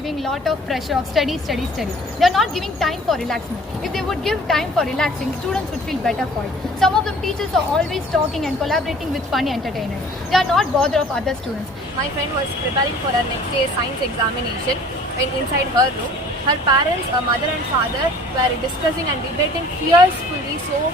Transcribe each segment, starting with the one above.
giving lot of pressure of study, study, study. They are not giving time for relaxing. If they would give time for relaxing, students would feel better for it. Some of the teachers are always talking and collaborating with funny entertainers. They are not bothered of other students. My friend was preparing for her next day's science examination inside her room. Her parents, her mother and father, were discussing and debating fiercely so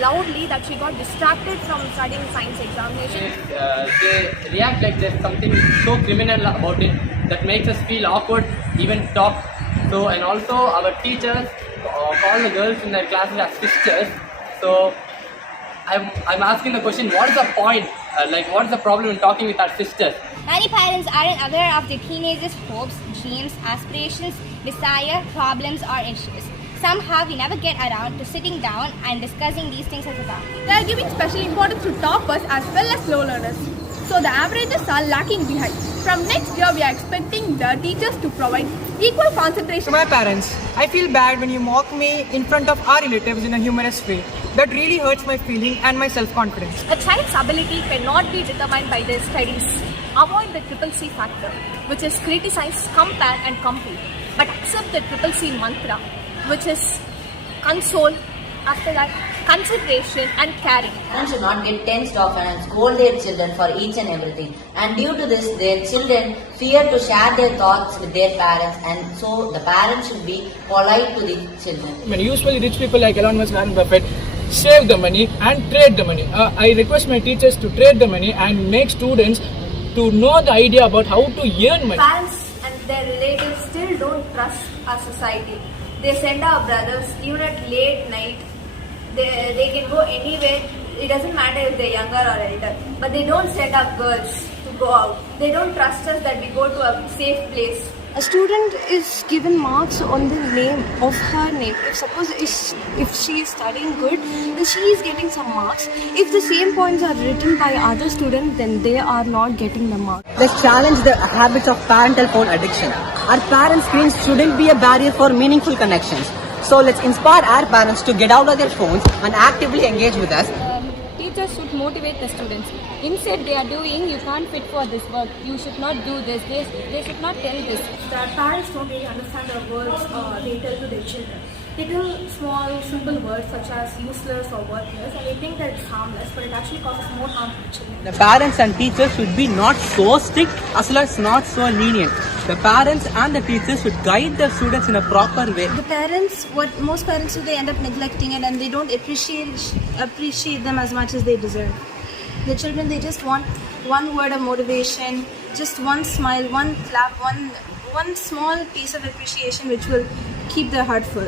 loudly that she got distracted from studying science examination. They react like there's something so criminal about it that makes us feel awkward, even talk. So, and also our teachers call the girls in their classes as sisters. So I'm asking the question, what is the point? What's the problem in talking with our sisters? Many parents aren't aware of their teenagers' hopes, dreams, aspirations, desire, problems, or issues. Somehow we never get around to sitting down and discussing these things as a family. They are giving special importance to toppers as well as low learners. So the averages are lacking behind. From next year, we are expecting the teachers to provide equal concentration. To my parents, I feel bad when you mock me in front of our relatives in a humorous way. That really hurts my feeling and my self-confidence. A child's ability cannot be determined by their studies. Avoid the triple C factor, which is criticize, compare and compete. But accept the triple C mantra, which is console, after that consideration and caring. Parents should not get tensed off and scold their children for each and everything. And due to this, their children fear to share their thoughts with their parents, and so the parents should be polite to the children. Usually rich people like Elon Musk and Buffett save the money and trade the money. I request my teachers to trade the money and make students to know the idea about how to earn money. Parents and their relatives still don't trust our society. They send our brothers even at late night. They can go anywhere. It doesn't matter if they're younger or elder. But they don't send our girls to go out. They don't trust us that we go to a safe place. A student is given marks on the name of her name. If she is studying good, then she is getting some marks. If the same points are written by other students, then they are not getting the mark. Let's challenge the habits of parental phone addiction. Our parents' screens shouldn't be a barrier for meaningful connections. So let's inspire our parents to get out of their phones and actively engage with us. Teachers should motivate the students. Instead, they are doing, you can't fit for this work, you should not do this, they should not tell this. The parents don't really understand the words they tell to their children. They tell small, simple words such as useless or worthless, and they think that it's harmless, but it actually causes more harm to the children. The parents and teachers should be not so strict as well as not so lenient. The parents and the teachers should guide their students in a proper way. The parents, what most parents do, they end up neglecting it and they don't appreciate them as much as they deserve. The children, they just want one word of motivation, just one smile, one clap, one small piece of appreciation which will keep their heart full.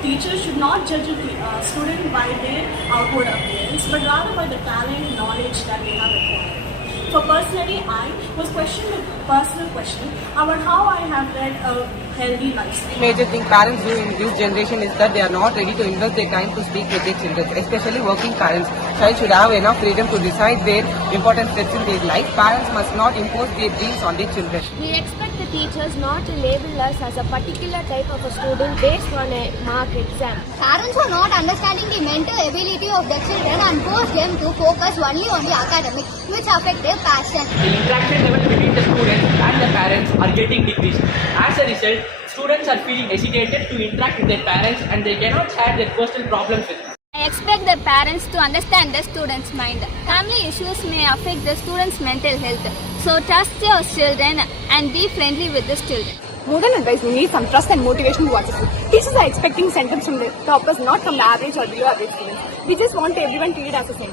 Teachers should not judge a student by their outward appearance, but rather by the talent and knowledge that they have acquired. So personally, I was questioned a personal question about how I have led a healthy lifestyle. The major thing parents do in this generation is that they are not ready to invest their time to speak with their children, especially working parents. Child should have enough freedom to decide their important steps in their life. Parents must not impose their dreams on their children. We expect the teachers not to label us as a particular type of a student based on a mark exam. Parents are not understanding the mental ability of their children and force them to focus only on the academics, which affect their passion. The interaction level between the students and the parents are getting decreased. As a result, students are feeling hesitated to interact with their parents and they cannot share their personal problems with them. I expect the parents to understand the student's mind. Family issues may affect the student's mental health. So trust your children and be friendly with the children. More than advice, we need some trust and motivation towards us. Teachers are expecting sentence from the toppers, not from the average or below average students. We just want everyone treated as a same.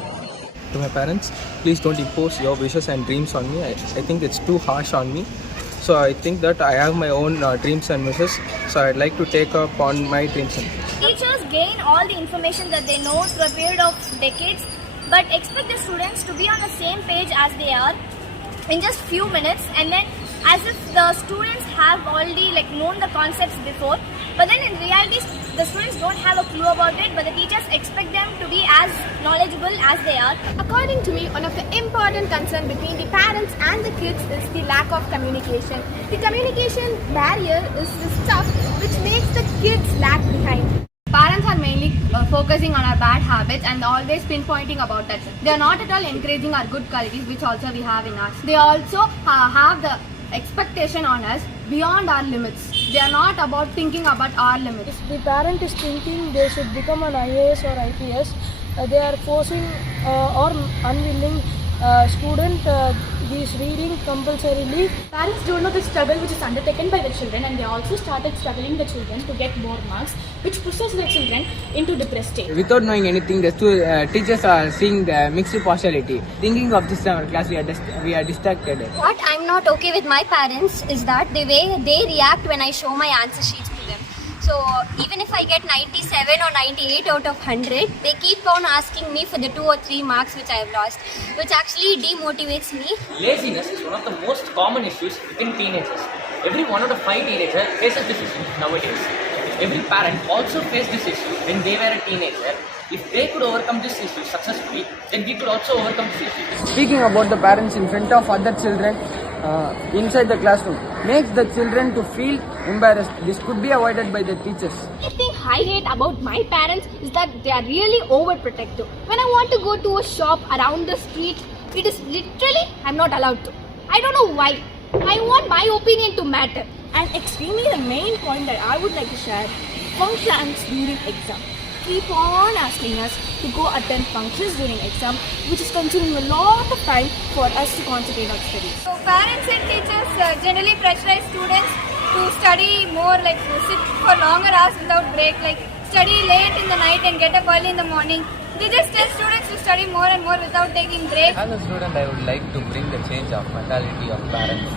To my parents, please don't impose your wishes and dreams on me. I think it's too harsh on me. So I think that I have my own dreams and wishes. So I'd like to take up on my dreams and wishes. Teachers gain all the information that they know through a period of decades, but expect the students to be on the same page as they are in just few minutes, and then as if the students have already known the concepts before, but then in reality the students don't have a clue about it, but the teachers expect them to be as knowledgeable as they are. According to me, one of the important concerns between the parents and the kids is the lack of communication. The communication barrier is the stuff which makes the kids lag behind. Parents are mainly focusing on our bad habits and always pinpointing about that. They are not at all encouraging our good qualities, which also we have in us. They also have the expectation on us beyond our limits. They are not about thinking about our limits. If the parent is thinking they should become an IAS or IPS, they are forcing or unwilling student these reading compulsorily. Parents don't know the struggle which is undertaken by the children, and they also started struggling the children to get more marks, which pushes the children into depressed state. Without knowing anything, the teachers are seeing the mixed partiality. Thinking of this in our class, we are distracted. What I'm not okay with my parents is that the way they react when I show my answer sheets to them. So even if I get 97 or 98 out of 100, they keep on asking me for the 2 or 3 marks which I have lost, which actually demotivates me. Laziness is one of the most common issues within teenagers. Every 1 out of 5 teenagers faces this issue nowadays. Every parent also faced this issue when they were a teenager. If they could overcome this issue successfully, then we could also overcome this issue. Speaking about the parents in front of other children inside the classroom makes the children to feel embarrassed. This could be avoided by the teachers. The thing I hate about my parents is that they are really overprotective. When I want to go to a shop around the street, it is literally I'm not allowed to. I don't know why. I want my opinion to matter. And extremely the main point that I would like to share, functions during exam. Keep on asking us to go attend functions during exam, which is consuming a lot of time for us to concentrate on studies. So parents and teachers generally pressurize students to study more, like sit for longer hours without break, like study late in the night and get up early in the morning. They just tell students to study more and more without taking breaks. As a student, I would like to bring the change of mentality of parents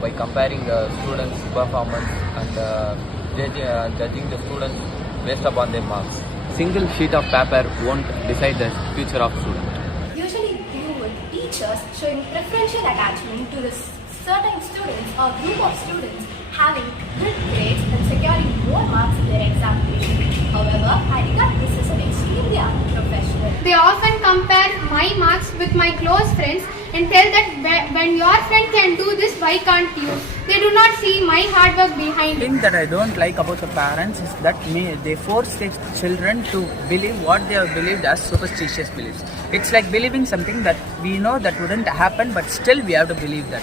by comparing the students' performance and judging the students based upon their marks. Single sheet of paper won't decide the future of student. Usually view with teachers showing preferential attachment to the certain students or group of students having good grades and securing more marks in their examination. However, I regard this as an extremely unprofessional. They often compare my marks with my close friends and tell that when your friend can do this, why can't you? They do not see my hard work behind The it. thing that I don't like about the parents is that they force their children to believe what they have believed as superstitious beliefs. It's like believing something that we know that wouldn't happen, but still we have to believe that.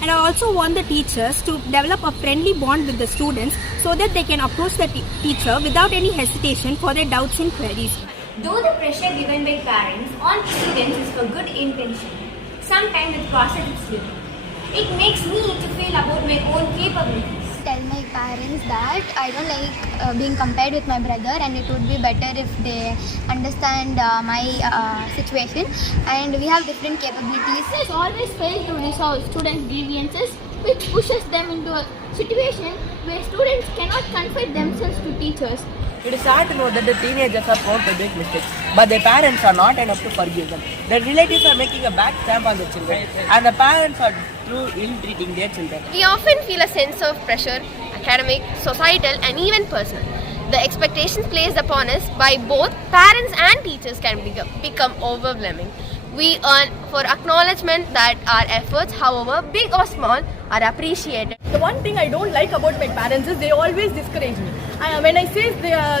And I also want the teachers to develop a friendly bond with the students so that they can approach the teacher without any hesitation for their doubts and queries. Though the pressure given by parents on students is for good intention, sometimes it crosses its limit. It makes me to feel about my own capabilities. Tell my parents that I don't like being compared with my brother, and it would be better if they understand my situation, and we have different capabilities. Teachers always fail to resolve students' grievances, which pushes them into a situation where students cannot confide themselves to teachers. It is sad to know that the teenagers are prone to make mistakes, but their parents are not enough to forgive them. Their relatives are making a bad stamp on the children, and the parents are ill-treating their children. We often feel a sense of pressure, academic, societal, and even personal. The expectations placed upon us by both parents and teachers can become overwhelming. We earn for acknowledgement that our efforts, however big or small, are appreciated. The one thing I don't like about my parents is they always discourage me. When I say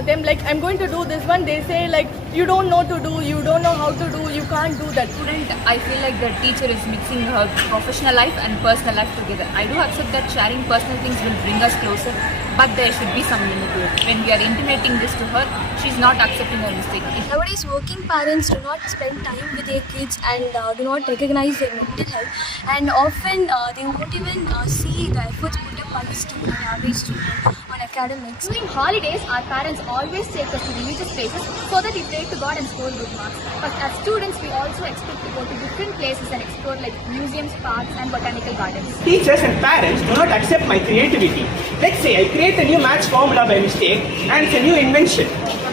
them like I'm going to do this one, they say like you don't know to do, you don't know how to do, you can't do that. Student, I feel like the teacher is mixing her professional life and personal life together. I do accept that sharing personal things will bring us closer, but there should be some limit to it. When we are intimating this to her, she's not accepting her mistake. Nowadays, working parents do not spend time with their kids and do not recognize their mental health, and often they won't even see the efforts put up by the student, average student, on academics. During holidays, our parents always take us to religious places so that we pray to God and score good marks. But as students, we also expect to go to different places and explore like museums, parks, and botanical gardens. Teachers and parents do not accept my creativity. Let's say I create a new maths formula by mistake and it's a new invention.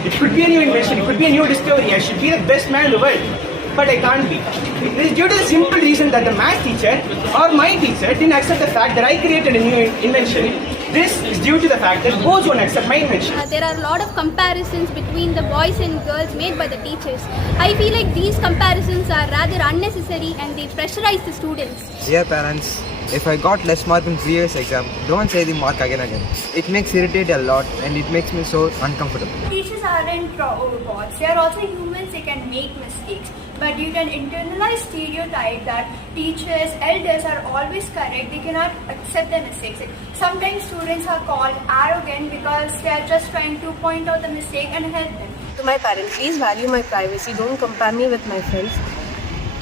It could be a new invention, it could be a new discovery. I should be the best man in the world. But I can't be. It is due to the simple reason that the math teacher or my teacher didn't accept the fact that I created a new invention. This is due to the fact that both won't accept my invention. There are a lot of comparisons between the boys and girls made by the teachers. I feel like these comparisons are rather unnecessary and they pressurize the students. Dear parents, if I got less mark in previous exam, don't say the mark again. It makes irritate a lot and it makes me so uncomfortable. Teachers aren't robots. They are also humans. They can make mistakes. But you can internalize stereotype that teachers, elders are always correct. They cannot accept their mistakes. Sometimes students are called arrogant because they are just trying to point out the mistake and help them. To my parents, please value my privacy. Don't compare me with my friends.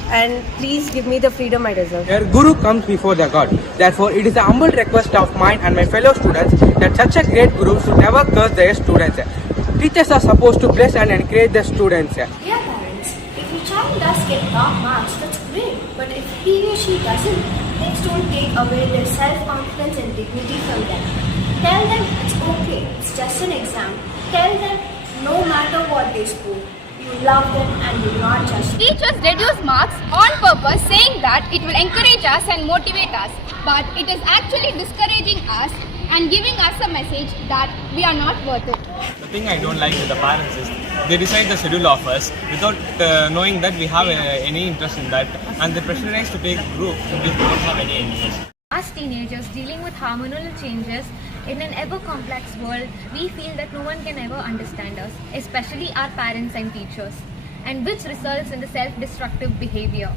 And please give me the freedom I deserve. Their guru comes before the God. Therefore, it is a humble request of mine and my fellow students that such a great guru should never curse their students. Teachers are supposed to bless and encourage their students. Dear parents, if your child does get top marks, that's great. But if he or she doesn't, please don't take away their self-confidence and dignity from them. Tell them it's okay, it's just an exam. Tell them no matter what they score, you love them and will not judge them. Teachers reduce marks on purpose, saying that it will encourage us and motivate us. But it is actually discouraging us and giving us a message that we are not worth it. The thing I don't like with the parents is they decide the schedule of us without knowing that we have any interest in that, and they pressurize to take groups which don't have any interest. As teenagers dealing with hormonal changes in an ever complex world, we feel that no one can ever understand us, especially our parents and teachers, and which results in the self-destructive behavior.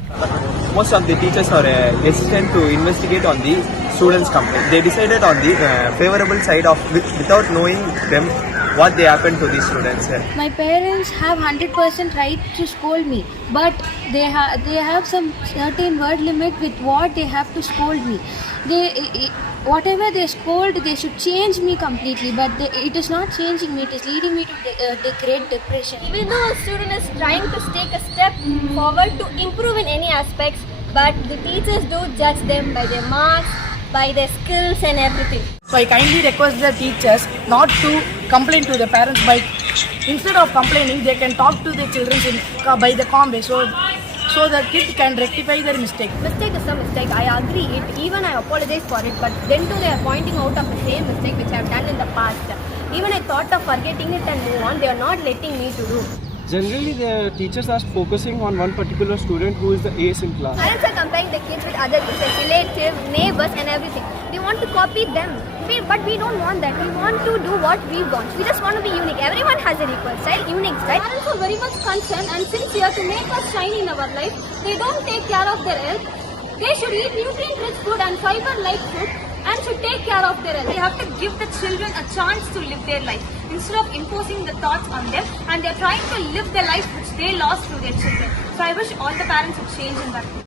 Most of the teachers are hesitant to investigate on the students' complaint. They decided on the favorable side of without knowing them what they happen to the students. My parents have 100% right to scold me, but they have some certain word limit with what they have to scold me. Whatever they scold, they should change me completely, but it is not changing me, it is leading me to great depression. Even though a student is trying to take a step forward to improve in any aspects, but the teachers do judge them by their marks, by their skills and everything. So I kindly request the teachers not to complain to the parents, but instead of complaining, they can talk to the children by the calm way, so the kid can rectify their mistake. Mistake is a mistake. I agree it. Even I apologize for it. But then too they are pointing out of the same mistake which I have done in the past. Even I thought of forgetting it and move on. They are not letting me to do. Generally, the teachers are focusing on one particular student who is the ace in class. Parents are comparing the kids with other kids, like relatives, neighbors and everything. They want to copy them. But we don't want that. We want to do what we want. We just want to be unique. Everyone has an equal style, unique style. Parents are very much concerned and sincere to make us shine in our life. They don't take care of their health. They should eat nutrient-rich food and fiber-like food and should take care of their health. They have to give the children a chance to live their life instead of imposing the thoughts on them, and they are trying to live the life which they lost through their children. So I wish all the parents would change in that.